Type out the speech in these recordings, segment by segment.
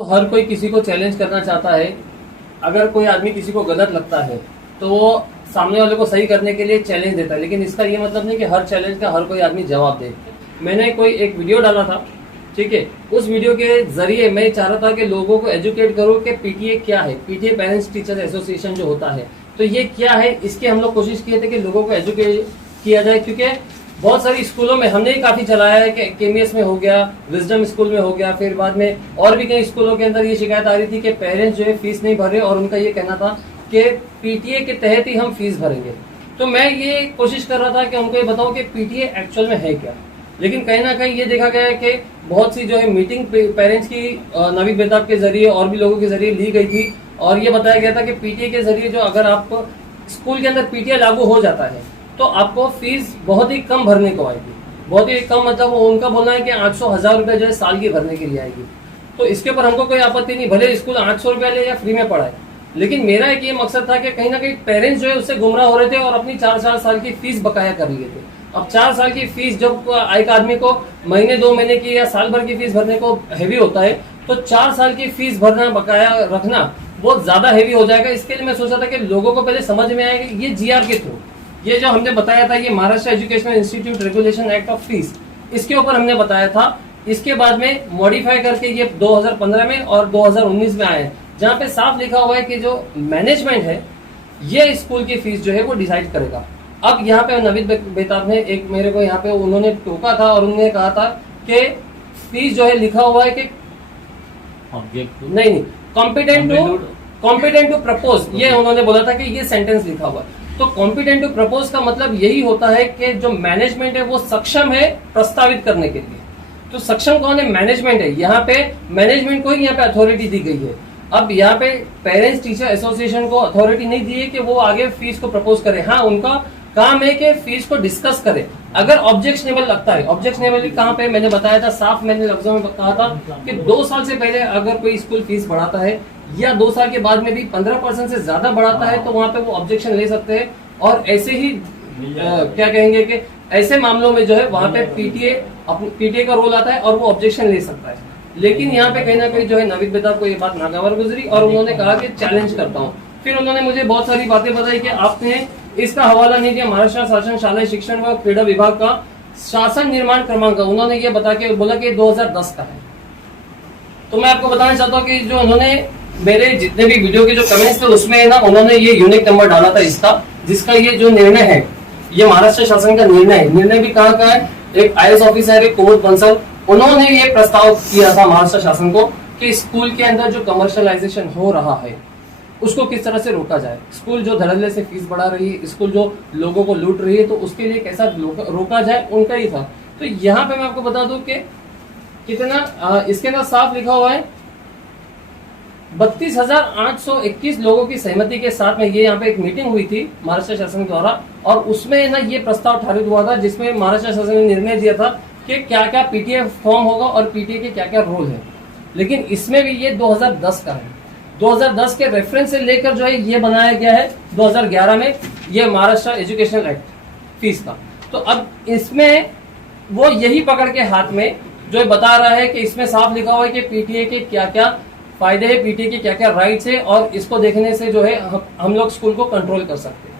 तो हर कोई किसी को चैलेंज करना चाहता है। अगर कोई आदमी किसी को गलत लगता है तो वो सामने वाले को सही करने के लिए चैलेंज देता है, लेकिन इसका ये मतलब नहीं कि हर चैलेंज का हर कोई आदमी जवाब दे। मैंने कोई एक वीडियो डाला था, ठीक है, उस वीडियो के जरिए मैं चाह रहा था कि लोगों को एजुकेट करूं कि पीटीए क्या है, पीटीए पेरेंट्स टीचर्स एसोसिएशन जो होता है तो ये क्या है। इसके हम लोग कोशिश किए थे कि लोगों को एजुकेट किया जाए, क्योंकि बहुत सारी स्कूलों में हमने ही काफी चलाया है कि केमीएस में हो गया, विजडम स्कूल में हो गया, फिर बाद में और भी कई स्कूलों के अंदर ये शिकायत आ रही थी कि पेरेंट्स जो है फीस नहीं भर रहे और उनका ये कहना था कि पीटीए के तहत ही हम फीस भरेंगे। तो मैं ये कोशिश कर रहा था कि उनको ये बताऊं कि पीटीए एक्चुअल में है क्या। लेकिन कहीं ना कहीं ये देखा गया है कि बहुत सी जो है मीटिंग पेरेंट्स की नवीद बेताब के जरिए और भी लोगों के जरिए ली गई थी और ये बताया गया था कि पीटीए के जरिए जो अगर आप स्कूल के अंदर पीटीए लागू हो जाता है तो आपको फीस बहुत ही कम भरने को आएगी। बहुत ही कम मतलब उनका बोलना है कि 800-1000 रुपए जो है साल की भरने के लिए आएगी। तो इसके ऊपर हमको कोई आपत्ति नहीं, भले स्कूल 800 रुपया ले या फ्री में पढ़ाए, लेकिन मेरा एक ये मकसद था कि कहीं ना कहीं पेरेंट्स जो है उससे गुमराह हो रहे थे और अपनी 4 साल की फीस बकाया कर लिए थे। अब 4 साल की फीस जब एक आदमी को महीने 2 महीने की या साल भर की फीस भरने को हैवी होता है तो 4 साल की फीस भरना बकाया रखना बहुत ज्यादा हैवी हो जाएगा। इसके लिए मैं सोचा था कि लोगों को पहले समझ में आएगा ये जीआर के थ्रू, ये जो हमने बताया था, ये Maharashtra educational institute regulation act of fees, इसके ऊपर हमने बताया था। इसके बाद में मॉडिफाई करके ये 2015 में और 2019 में आए, जहां पे साफ लिखा हुआ है कि जो मैनेजमेंट है ये स्कूल की फीस जो है वो डिसाइड करेगा। अब यहाँ पे नवीद बेताब ने एक मेरे को यहाँ पे उन्होंने टोका था और उन्होंने कहा था कि फीस जो है लिखा हुआ है कि नहीं कॉम्पिटेंट टू प्रपोज, ये उन्होंने बोला था कि ये सेंटेंस लिखा हुआ है। तो कॉम्पिटेंट टू प्रपोज का मतलब यही होता है कि जो मैनेजमेंट है वो सक्षम है प्रस्तावित करने के लिए। तो सक्षम कौन है? मैनेजमेंट है। यहाँ पे मैनेजमेंट को ही यहाँ पे अथॉरिटी दी गई है। अब यहाँ पे पेरेंट्स टीचर एसोसिएशन को अथॉरिटी नहीं दी है कि वो आगे फीस को प्रपोज करे। हाँ, उनका काम है कि फीस को डिस्कस करे अगर ऑब्जेक्शनेबल लगता है। ऑब्जेक्शनेबल कहाँ पे मैंने बताया था, साफ मैंने लफ्जों में कहा था कि 2 साल से पहले अगर कोई स्कूल फीस बढ़ाता है या 2 साल के बाद में भी 15% से ज्यादा बढ़ाता है तो वहां पे वो ऑब्जेक्शन ले सकते हैं। और ऐसे ही क्या कहेंगे कि ऐसे मामलों में जो है वहां पे पीटीए का रोल आता है और वो ऑब्जेक्शन ले सकता है। लेकिन यहाँ पे कहीं ना कहीं जो है नवीद बेताब को ये बात नागवार गुजरी और उन्होंने कहा कि चैलेंज करता हूँ। फिर उन्होंने मुझे बहुत सारी बातें बताई कि आपने इसका हवाला नहीं दिया महाराष्ट्र शासन शालेय शिक्षण व क्रीड़ा विभाग का शासन निर्माण क्रमांक, उन्होंने ये बता के बोला कि 2010 का है। तो मैं आपको बताना चाहता हूँ कि जो उन्होंने मेरे जितने भी वीडियो के जो कमेंट्स थे उसमें ना उन्होंने ये यूनिक नंबर डाला था इसका, जिसका ये जो निर्णय है ये महाराष्ट्र शासन का निर्णय है। निर्णय भी कहाँ का है? एक आईएएस ऑफिसर है कुमुद बंसल, उन्होंने ये प्रस्ताव किया था महाराष्ट्र शासन को कि स्कूल के अंदर जो कमर्शियलाइजेशन हो रहा है उसको किस तरह से रोका जाए। स्कूल जो धड़ल्ले से फीस बढ़ा रही है, स्कूल जो लोगों को लूट रही है, तो उसके लिए कैसा रोका जाए, उनका ही था। तो यहाँ पे मैं आपको बता दूं कि कितना इसके अंदर साफ लिखा हुआ है 32,821 लोगों की सहमति के साथ में ये यहाँ पे एक मीटिंग हुई थी महाराष्ट्र शासन द्वारा और उसमें ना ये प्रस्ताव पारित हुआ था जिसमें महाराष्ट्र शासन ने निर्णय दिया था कि क्या क्या पीटीए फॉर्म होगा और पीटीए के क्या क्या रोल है। लेकिन इसमें भी ये 2010 का है। 2010 के रेफरेंस से लेकर जो है ये बनाया गया है 2011 में ये महाराष्ट्र एजुकेशनल एक्ट फीस का। तो अब इसमें वो यही पकड़ के हाथ में जो बता रहा है कि इसमें साफ लिखा हुआ है कि पीटीए के क्या क्या फायदे है, पीटीए के क्या क्या राइट्स है और इसको देखने से जो है हम लोग स्कूल को कंट्रोल कर सकते हैं।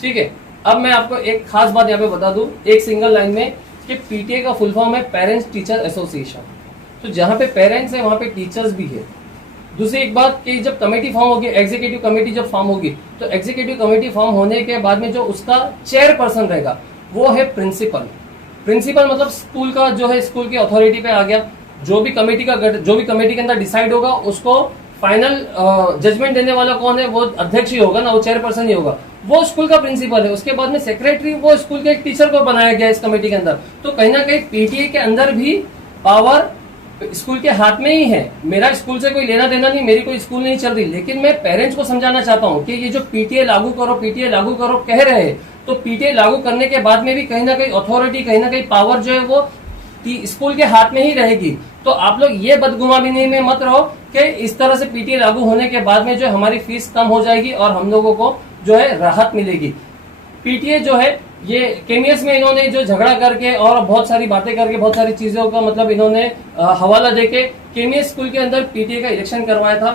ठीक है, अब मैं आपको एक खास बात यहाँ पे बता दूं एक सिंगल लाइन में कि पीटीए का फुल फॉर्म है पेरेंट्स टीचर एसोसिएशन। तो जहां पे पेरेंट्स है वहां पे टीचर्स भी है। दूसरी एक बात कि जब कमेटी फॉर्म होगी, एग्जीक्यूटिव कमेटी जब फॉर्म होगी तो एग्जीक्यूटिव कमेटी फॉर्म होने के बाद में जो उसका चेयरपर्सन रहेगा वो है प्रिंसिपल। प्रिंसिपल मतलब स्कूल का जो है स्कूल की अथॉरिटी पे आ गया। जो भी कमेटी के अंदर डिसाइड होगा उसको फाइनल जजमेंट देने वाला कौन है? वो अध्यक्ष ही होगा ना, वो चेयरपर्सन ही होगा, वो स्कूल का प्रिंसिपल है। उसके बाद में सेक्रेटरी वो स्कूल के एक टीचर को बनाया गया इस कमेटी के अंदर। तो कहीं ना कहीं पीटीए के अंदर भी पावर स्कूल के हाथ में ही है। मेरा स्कूल से कोई लेना देना नहीं, मेरी कोई स्कूल नहीं चल रही, लेकिन मैं पेरेंट्स को समझाना चाहता हूँ कि ये जो पीटीए लागू करो कह रहे हैं, तो पीटीए लागू करने के बाद में भी कहीं ना कहीं अथॉरिटी, कहीं ना कहीं पावर जो है वो स्कूल के हाथ में ही रहेगी। तो आप लोग ये बदगुमानी में मत रहो कि इस तरह से पीटीए लागू होने के बाद में जो हमारी फीस कम हो जाएगी और हम लोगों को जो है राहत मिलेगी। पीटीए जो है ये केमियस में इन्होंने जो झगड़ा करके और बहुत सारी बातें करके बहुत सारी चीजों का मतलब इन्होंने हवाला देके केमियस स्कूल के अंदर पीटीए का इलेक्शन करवाया था।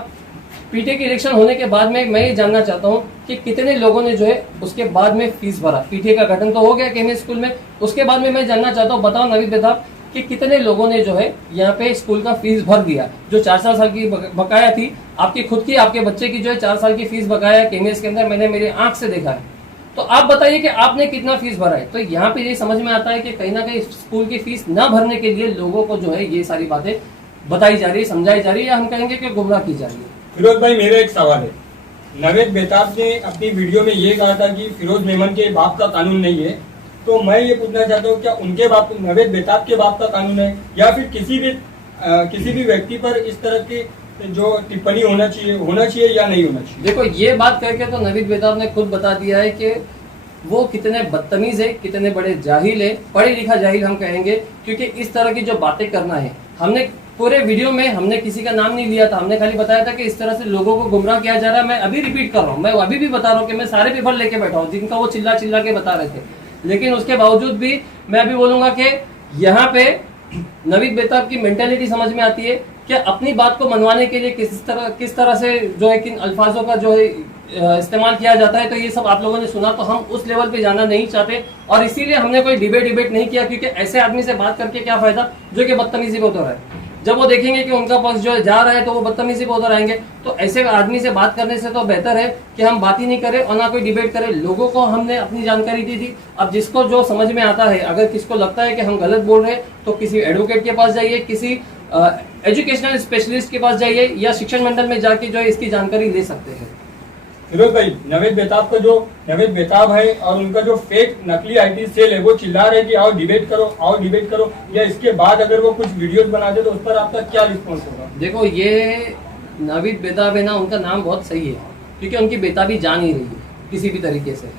पीटीए के इलेक्शन होने के बाद में मैं ये जानना चाहता हूँ कि कितने लोगों ने जो है उसके बाद में फीस भरा। पीटीए का गठन तो हो गया केमियस स्कूल में, उसके बाद में मैं जानना चाहता हूँ, बताओ नवीद बेताब कि कितने लोगों ने जो है यहाँ पे स्कूल का फीस भर दिया। जो 4 साल की बकाया थी, आपकी खुद की आपके बच्चे की जो है 4 साल की फीस बकाया केमियस के अंदर, मैंने मेरी आंख से देखा है। तो आप बताइए कि आपने कितना फीस भरा है। तो यहाँ पे ये समझ में आता है कि कहीं ना कहीं स्कूल की फीस न भरने के लिए लोगों को जो है ये सारी बातें बताई जा रही है, समझाई जा रही है, या हम कहेंगे कि गुमराह की जा रही है। फिरोज भाई, मेरा एक सवाल है। नवेद बेताब ने अपनी वीडियो में ये कहा था कि फिरोज मेमन के बाप का कानून नहीं है, तो मैं ये पूछना चाहता हूँ, क्या उनके बाप, नवेद बेताब के बाप का कानून है, या फिर किसी भी व्यक्ति पर इस तरह की जो टिप्पणी होना चाहिए या नहीं होना चाहिए? देखो, ये बात करके तो नवीद बेताब ने खुद बता दिया है कि वो कितने बदतमीज है, कितने बड़े जाहिल है, पढ़े लिखा जाहिल हम कहेंगे, क्योंकि इस तरह की जो बातें करना है, हमने पूरे वीडियो में हमने किसी का नाम नहीं लिया था, हमने खाली बताया था कि इस तरह से लोगों को गुमराह किया जा रहा है। मैं अभी रिपीट कर रहा हूँ, मैं अभी भी बता रहा हूँ कि मैं सारे पेपर लेके बैठा हूँ जिनका वो चिल्ला चिल्ला के बता रहे थे, लेकिन उसके बावजूद भी मैं अभी बोलूंगा कि यहाँ पे नवीद बेताब की मेंटेलिटी समझ में आती है कि अपनी बात को मनवाने के लिए किस तरह से जो है किन अल्फाजों का जो है इस्तेमाल किया जाता है। तो ये सब आप लोगों ने सुना, तो हम उस लेवल पे जाना नहीं चाहते और इसीलिए हमने कोई डिबेट नहीं किया, क्योंकि ऐसे आदमी से बात करके क्या फायदा जो कि बदतमीजी पे उतर रहा है। जब वो देखेंगे कि उनका पक्ष जो है जा रहा है तो वो बदतमीजी पे उतर आएंगे। तो ऐसे आदमी से बात करने से तो बेहतर है कि हम बात ही नहीं करें और ना कोई डिबेट करें। लोगों को हमने अपनी जानकारी दी थी, अब जिसको जो समझ में आता है, अगर किसको लगता है कि हम गलत बोल रहे हैं तो किसी एडवोकेट के पास जाइए, किसी एजुकेशनल स्पेशलिस्ट के पास जाइए, या शिक्षण मंडल में जाके जो है इसकी जानकारी ले सकते हैं। फिरोज भाई, नवेद बेताब है और उनका जो फेक नकली आईटी सेल है वो चिल्ला रहे कि आओ डिबेट करो, या इसके बाद अगर वो कुछ वीडियोस बना दे तो उस पर आपका क्या रिस्पॉन्स होगा? देखो, ये नवीद बेताब है ना, उनका नाम बहुत सही है, क्योंकि उनकी बेताबी जान ही रही है किसी भी तरीके से।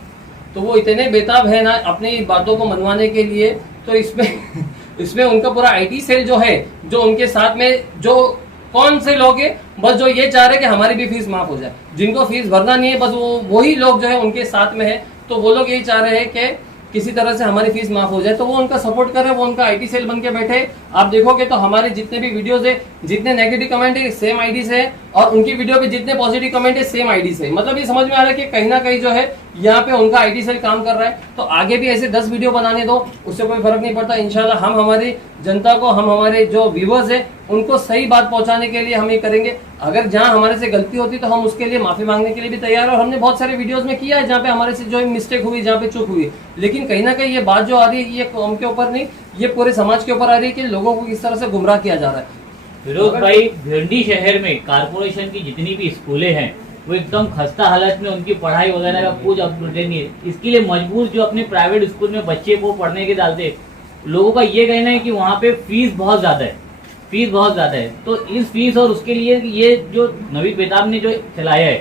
तो वो इतने बेताब है ना अपनी बातों को मनवाने के लिए, तो इसमें उनका पूरा आईटी सेल जो है, जो उनके साथ में जो कौन से लोग हैं, बस जो ये चाह रहे कि हमारी भी फीस माफ हो जाए, जिनको फीस भरना नहीं है, बस वही लोग जो है उनके साथ में है। तो वो लोग यही चाह रहे हैं कि किसी तरह से हमारी फीस माफ हो जाए, तो वो उनका सपोर्ट कर रहे हैं, वो उनका आईटी सेल बन के बैठे। आप देखोगे तो हमारे जितने भी वीडियोस है, जितने नेगेटिव कमेंट है सेम आईडी से है, और उनकी वीडियो पे जितने पॉजिटिव कमेंट है सेम आईडी से। मतलब ये समझ में आ रहा है कि कहीं ना कहीं जो है यहाँ पे उनका आईटी सेल काम कर रहा है। तो आगे भी ऐसे 10 वीडियो बनाने दो, उससे कोई फर्क नहीं पड़ता। इंशाल्लाह हम हमारी जनता को, हम हमारे जो व्यूवर्स है उनको सही बात पहुंचाने के लिए हम ये करेंगे। अगर जहां हमारे से गलती होती तो हम उसके लिए माफी मांगने के लिए भी तैयार है, और हमने बहुत सारे वीडियोस में किया है जहाँ पे हमारे से जो है मिस्टेक हुई, जहाँ पे चूक हुई। लेकिन कहीं ना कहीं ये बात जो आ रही है ये कौम के ऊपर नहीं, ये पूरे समाज के ऊपर आ रही है कि लोगों को किस तरह से गुमराह किया जा रहा है। फिरोज भाई, भिंडी शहर में कारपोरेशन की जितनी भी स्कूलें हैं वो एकदम खस्ता हालत में, उनकी पढ़ाई वगैरह का कुछ अपडेट नहीं है। इसके लिए मजबूर जो अपने प्राइवेट स्कूल में बच्चे को पढ़ने के डालते, लोगों का ये कहना है कि वहाँ पे फीस बहुत ज्यादा है। तो इस फीस और उसके लिए ये जो नवीद बेताब ने जो चलाया है,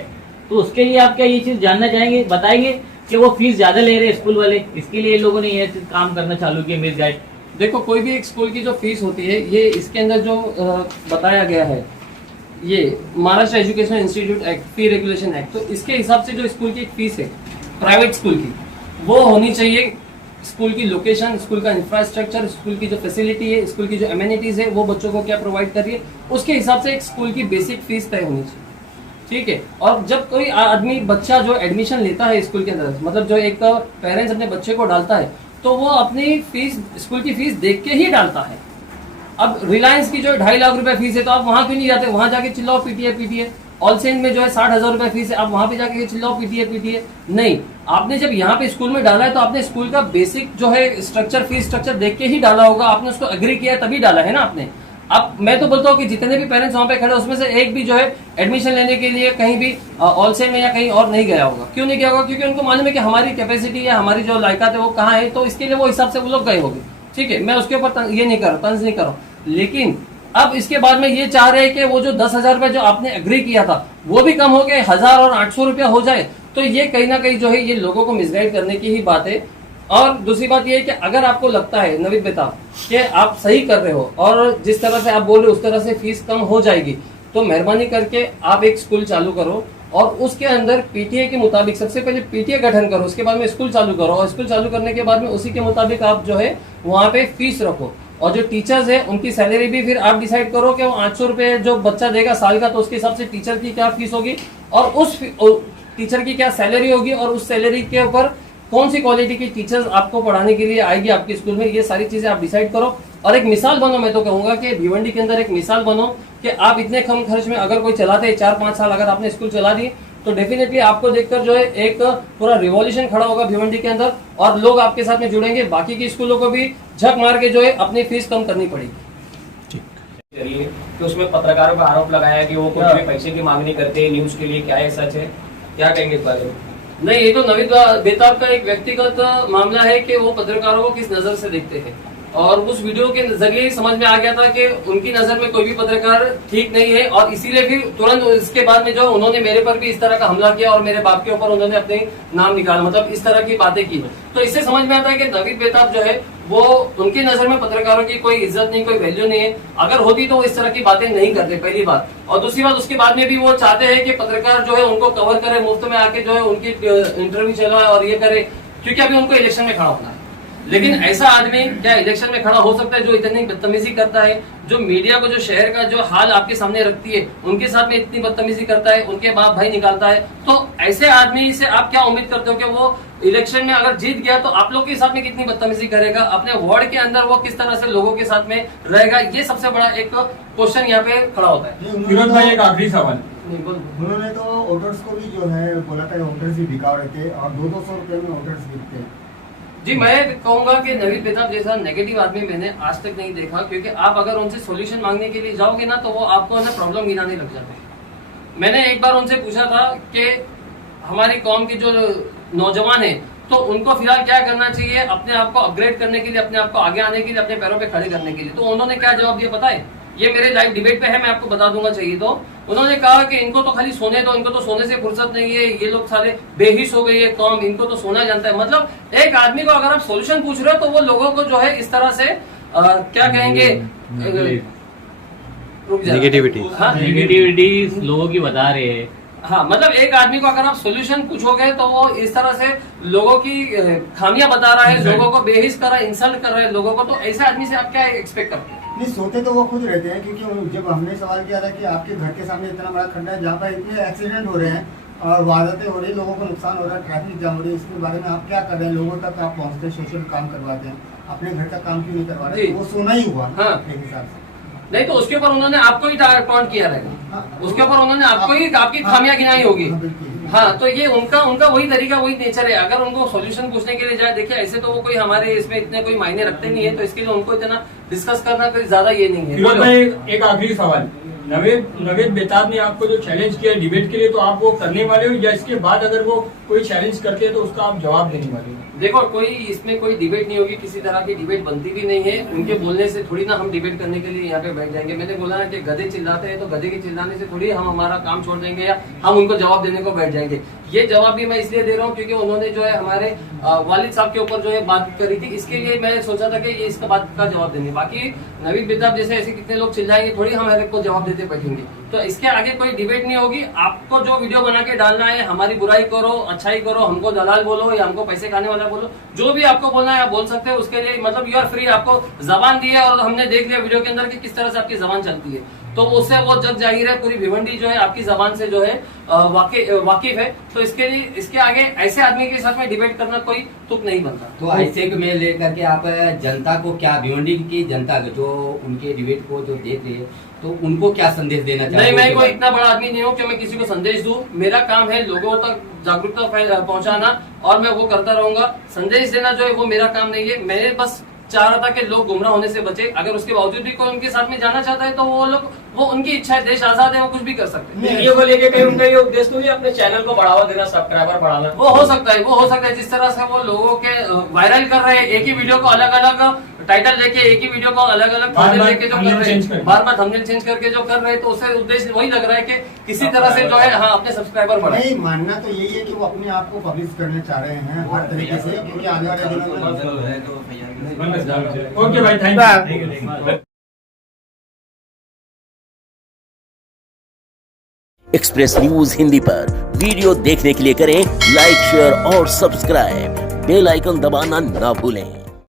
तो उसके लिए आप क्या ये चीज जानना चाहेंगे, बताएंगे कि वो फीस ज्यादा ले रहे हैं स्कूल वाले, इसके लिए लोगों ने ये काम करना चालू किया मिस गाइड? देखो, कोई भी एक स्कूल की जो फीस होती है, ये इसके अंदर जो बताया गया है, ये महाराष्ट्र एजुकेशन इंस्टीट्यूट एक्ट, फी रेगुलेशन एक्ट, तो इसके हिसाब से जो स्कूल की फीस है प्राइवेट स्कूल की, वो होनी चाहिए। स्कूल की लोकेशन, स्कूल का इंफ्रास्ट्रक्चर, स्कूल की जो फैसिलिटी है, स्कूल की जो एमिनिटीज है, वो बच्चों को क्या प्रोवाइड कर रही है, उसके हिसाब से एक स्कूल की बेसिक फीस तय होनी चाहिए। ठीक है। और जब कोई आदमी, बच्चा जो एडमिशन लेता है स्कूल के अंदर, मतलब जो एक पेरेंट्स अपने बच्चे को डालता है, तो वो अपनी फीस, स्कूल की फीस देख के ही डालता है। अब रिलायंस की जो 2.5 लाख रुपए फीस है, तो आप वहां क्यों नहीं जाते, वहां जाके चिल्लाओ पीटीए। ऑलसेन में जो है 60,000 रुपए फीस है, आप वहां पे जाके चिल्लाओ पीटीए। नहीं, आपने जब यहाँ पे स्कूल में डाला है तो आपने स्कूल का बेसिक जो है स्ट्रक्चर, फीस स्ट्रक्चर देख के ही डाला होगा, आपने उसको एग्री किया तभी डाला है ना आपने। अब मैं तो बोलता हूँ कि जितने भी पेरेंट्स वहां पे खड़े, उसमें से एक भी जो है एडमिशन लेने के लिए कहीं भी ऑलसेन में या कहीं और नहीं गया होगा। क्यों नहीं गया होगा? क्योंकि उनको मालूम है कि हमारी कैपेसिटी या हमारी जो लायकात है वो कहाँ है, तो इसके लिए वो हिसाब से वो लोग गए होंगे। ठीक है, मैं उसके ऊपर ये नहीं कर रहा, तंज नहीं कर रहा। लेकिन अब इसके बाद में ये चाह रहे हैं कि वो जो 10,000 रुपए जो आपने एग्री किया था वो भी कम हो गए, 1,000 और 800 रुपया हो जाए, तो ये कहीं ना कहीं जो है ये लोगों को मिसगाइड करने की ही बात है। और दूसरी बात ये है कि अगर आपको लगता है नवीद बेताब कि आप सही कर रहे हो और जिस तरह से आप बोल रहे हो उस तरह से फीस कम हो जाएगी, तो मेहरबानी करके आप एक स्कूल चालू करो और उसके अंदर पीटीए के मुताबिक सबसे पहले पीटीए गठन करो, उसके बाद में स्कूल चालू करो, और स्कूल चालू करने के बाद में उसी के मुताबिक आप जो है वहाँ पे फीस रखो, और जो टीचर्स है उनकी सैलरी भी फिर आप डिसाइड करो कि वो 800 रुपए जो बच्चा देगा साल का, तो उसके हिसाब से टीचर की क्या फीस होगी और उस टीचर की क्या सैलरी होगी, और उस सैलरी के ऊपर कौन सी क्वालिटी की टीचर्स आपको पढ़ाने के लिए आएगी आपके स्कूल में, ये सारी चीजें आप डिसाइड करो और एक मिसाल बनो। मैं तो कहूंगा कि भिवंडी के अंदर एक मिसाल बनो कि आप इतने कम खर्च में अगर कोई चलाते हैं 4-5 साल अगर आपने स्कूल चला दी तो डेफिनेटली आपको देखकर जो है एक पूरा रिवॉल्यूशन खड़ा होगा भिवंडी के अंदर, और लोग आपके साथ में जुड़ेंगे। बाकी की स्कूलों को भी झक मार के जो है अपनी फीस कम करनी पड़ेगी। कि उसमें पत्रकारों का आरोप लगाया कि वो कुछ भी पैसे की मांग नहीं करते न्यूज के लिए, क्या है सच है, क्या कहेंगे इस बारे में? नहीं, ये तो नवीद बेताब का एक व्यक्तिगत मामला है कि वो पत्रकारों को किस नजर से देखते हैं, और उस वीडियो के जरिए समझ में आ गया था कि उनकी नजर में कोई भी पत्रकार ठीक नहीं है, और इसीलिए फिर तुरंत इसके बाद में जो उन्होंने मेरे पर भी इस तरह का हमला किया और मेरे बाप के ऊपर उन्होंने अपने नाम निकाला, मतलब इस तरह की बातें की। तो इससे समझ में आता है कि नवीद बेताब जो है वो उनकी नजर में पत्रकारों की कोई इज्जत नहीं, कोई वैल्यू नहीं है। अगर होती तो वो इस तरह की बातें नहीं करते, पहली बात। और दूसरी बात, उसके बाद में भी वो चाहते हैं कि पत्रकार जो है उनको कवर करे, मुफ्त में आके जो है उनकी इंटरव्यू चलाए और ये करे, क्योंकि अभी उनको इलेक्शन में खड़ा होना है। लेकिन ऐसा आदमी क्या इलेक्शन में खड़ा हो सकता है जो इतनी बदतमीजी करता है, जो मीडिया को, जो शहर का जो हाल आपके सामने रखती है उनके साथ में इतनी बदतमीजी करता है, उनके बाप भाई निकालता है? तो ऐसे आदमी से आप क्या उम्मीद करते हो कि वो इलेक्शन में अगर जीत गया तो आप लोग के साथ में कितनी बदतमीजी करेगा, अपने वार्ड के अंदर वो किस तरह से लोगों के साथ में रहेगा? ये सबसे बड़ा एक क्वेश्चन यहाँ पे खड़ा होता है। फिरोज भाई, एक आखिरी सवाल। उन्होंने तो वोटर्स को भी जो है बोला था वोटर्स ही बिका रहे थे और 200 रुपए में वोटर्स बिकते हैं। जी, मैं कहूंगा कि नवीद बेताब जैसा नेगेटिव आदमी मैंने आज तक नहीं देखा, क्योंकि आप अगर उनसे सॉल्यूशन मांगने के लिए जाओगे ना तो वो आपको ना प्रॉब्लम गिनाने लग जाते हैं। मैंने एक बार उनसे पूछा था कि हमारी कौम के जो नौजवान है तो उनको फिलहाल क्या करना चाहिए अपने आप को अपग्रेड करने के लिए, अपने आप को आगे आने के लिए, अपने पैरों पे खड़े करने के लिए, तो उन्होंने क्या जवाब दिया पता है? ये मेरे लाइव डिबेट पे है, मैं आपको बता दूंगा चाहिए तो। उन्होंने कहा कि इनको तो खाली सोने दो, इनको तो सोने से फुर्सत नहीं है, ये लोग सारे बेहिश हो गई है कौम, इनको तो सोना जानता है। मतलब एक आदमी को अगर आप सोल्यूशन पूछ रहे हो तो वो लोगों को जो है इस तरह से क्या कहेंगे, नेगेटिविटी लोगों की बता रहे हैं। हाँ, मतलब एक आदमी को अगर आप सोल्यूशन पूछोगे तो वो इस तरह से लोगों की खामियां बता रहा है, लोगों को बेहिस कर रहा है, इंसल्ट कर रहा है लोगों को, तो ऐसे आदमी से आप क्या एक्सपेक्ट करते हैं? नहीं, सोते तो वो खुद रहते हैं, क्योंकि जब हमने सवाल किया था कि आपके घर के सामने इतना बड़ा खड्डा है जहाँ पर इतने एक्सीडेंट हो रहे हैं और वारदातें हो रही, लोगों को नुकसान हो रहा है, ट्रैफिक जाम हो रही है, इसके बारे में आप क्या कर रहे हैं? लोगों तक आप पहुँचते, सोशल काम करवाते हैं, अपने घर का काम क्यों नहीं करवा रहे? वो सोना ही हुआ। हाँ, एक हिसाब से नहीं तो उसके ऊपर उन्होंने आपको ही टॉन्ट किया रहेगा, उसके ऊपर उन्होंने आपको ही आपकी खामियां गिनाई होगी। हाँ, तो ये उनका वही तरीका, वही नेचर है। अगर उनको सॉल्यूशन पूछने के लिए जाए, देखिए ऐसे तो वो कोई हमारे इसमें इतने कोई मायने रखते नहीं है, तो इसके लिए उनको इतना डिस्कस करना कोई ज्यादा ये नहीं है। फिरोज भाई, एक आखिरी सवाल। नवीद बेताब ने आपको जो चैलेंज किया डिबेट के लिए, तो आप वो करने वाले हो या इसके बाद अगर वो कोई चैलेंज करते हैं तो उसका आप जवाब देने वाले हो? देखो, कोई इसमें कोई डिबेट नहीं होगी, किसी तरह की डिबेट बनती भी नहीं है। उनके बोलने से थोड़ी ना हम डिबेट करने के लिए यहाँ पे बैठ जाएंगे। मैंने बोला ना कि गधे चिल्लाते हैं तो गधे के चिल्लाने से थोड़ी हम हमारा काम छोड़ देंगे या हम उनको जवाब देने को बैठ जाएंगे। ये जवाब भी मैं इसलिए दे रहा हूँ क्योंकि उन्होंने जो है हमारे वालिद साहब के ऊपर जो है बात करी थी, इसके लिए मैं सोचा था कि ये इसका बात का जवाब देंगे। बाकी नवीद बेताब जैसे ऐसे कितने लोग चिल्लाएंगे, थोड़ी हम हर एक को जवाब देते बैठेंगे। तो इसके आगे कोई डिबेट नहीं होगी। आपको जो वीडियो बना के डालना है, हमारी बुराई करो, अच्छाई करो, हमको दलाल बोलो या हमको पैसे खाने वाला बोलो, जो भी आपको बोलना है आप बोल सकते हो। उसके लिए मतलब यू आर फ्री। आपको जबान दी है और हमने देख लिया वीडियो के अंदर कि किस तरह से आपकी जबान चलती है, तो उससे वो जग जाहिर है पूरी भिवंडी जो है आपकी जबान से जो है वाकिफ है। तो इसके लिए इसके आगे ऐसे आदमी के साथ में डिबेट करना कोई तुक नहीं बनता। तो ऐसे में लेकर के आप जनता को क्या, भिवंडी की जनता जो उनके डिबेट को जो देख रही है, तो उनको क्या संदेश देना चाहिए? नहीं, मैं कोई इतना बड़ा आदमी नहीं हूँ कि मैं किसी को संदेश दूं। मेरा काम है लोगों तक जागरूकता पहुंचाना और मैं वो करता रहूंगा। संदेश देना जो है वो मेरा काम नहीं है। मैंने बस चाह रहा था कि लोग गुमराह होने से बचे। अगर उसके बावजूद भी कोई उनके साथ में जाना चाहता है तो वो उनकी इच्छा है, देश आजाद है, वो कुछ भी कर सकते हैं। वीडियो को लेके कहीं उनका ये उपदेश तो नहीं अपने चैनल को बढ़ावा देना, सब्सक्राइबर बढ़ाना? वो हो सकता है जिस तरह से वो लोगों के वायरल कर रहे हैं, एक ही वीडियो को अलग अलग टाइटल लेके, एक ही वीडियो को अलग अलग थंबनेल लेके जो कर रहे हैं, बार बार थंबनेल चेंज करके जो कर रहे हैं, तो उससे उद्देश्य वही लग रहा है कि किसी तरह से जो है हाँ अपने सब्सक्राइबर बढ़ाए। नहीं, मानना तो यही है कि वो अपने आप को पब्लिश करना चाह रहे हैं हर तरीके से, क्योंकि आने वाले दिनों में। ओके भाई, thank you. Express news Hindi पर वीडियो देखने के लिए करें लाइक, शेयर और सब्सक्राइब। बेल आइकन दबाना ना भूलें।